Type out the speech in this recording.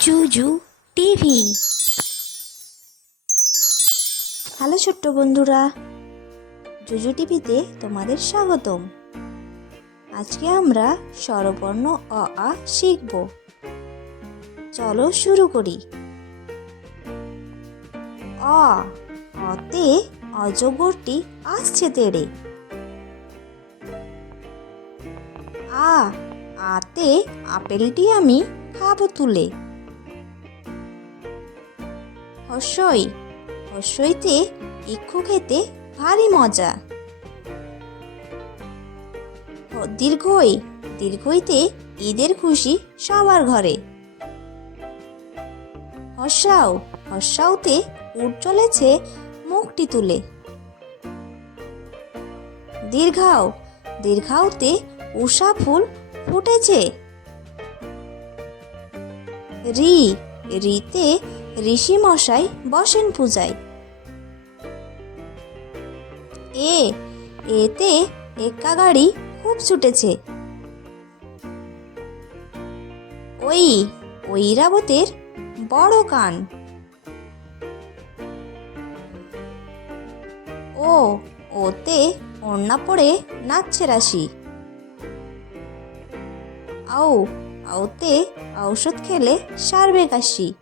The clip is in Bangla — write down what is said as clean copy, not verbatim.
জুজু টিভি। হ্যালো ছোট্ট বন্ধুরা, জুজু টিভিতে তোমাদের স্বাগতম। আজকে আমরা স্বরবর্ণ অ আ শিখব। চলো শুরু করি। অ, অতে অজগরটি আসছে তেড়ে। আ, আতে আপেলটি আমি খাবো তুলে। হর্ষই, হর্ষইতে ইক্ষু খেতে ভারী মজা। দীর্ঘই, দীর্ঘইতে ঈদের খুশি সবার ঘরে। হর্ষাও, হর্ষাওতে উট চলেছে মুখটি তুলে। দীর্ঘাও, দীর্ঘাওতে উষা ফুল ফুটেছে। রি, রিতে ঋষি মশাই বসেন পূজায়। এ, এতে এক্কা গাড়ি খুব ছুটেছে। ওই, ঐরাবতের বড় কান। ও, ওতে ওড়না পড়ে নাচছে রাশি। আও, আওতে ঔষধ খেলে সারবে কাশি।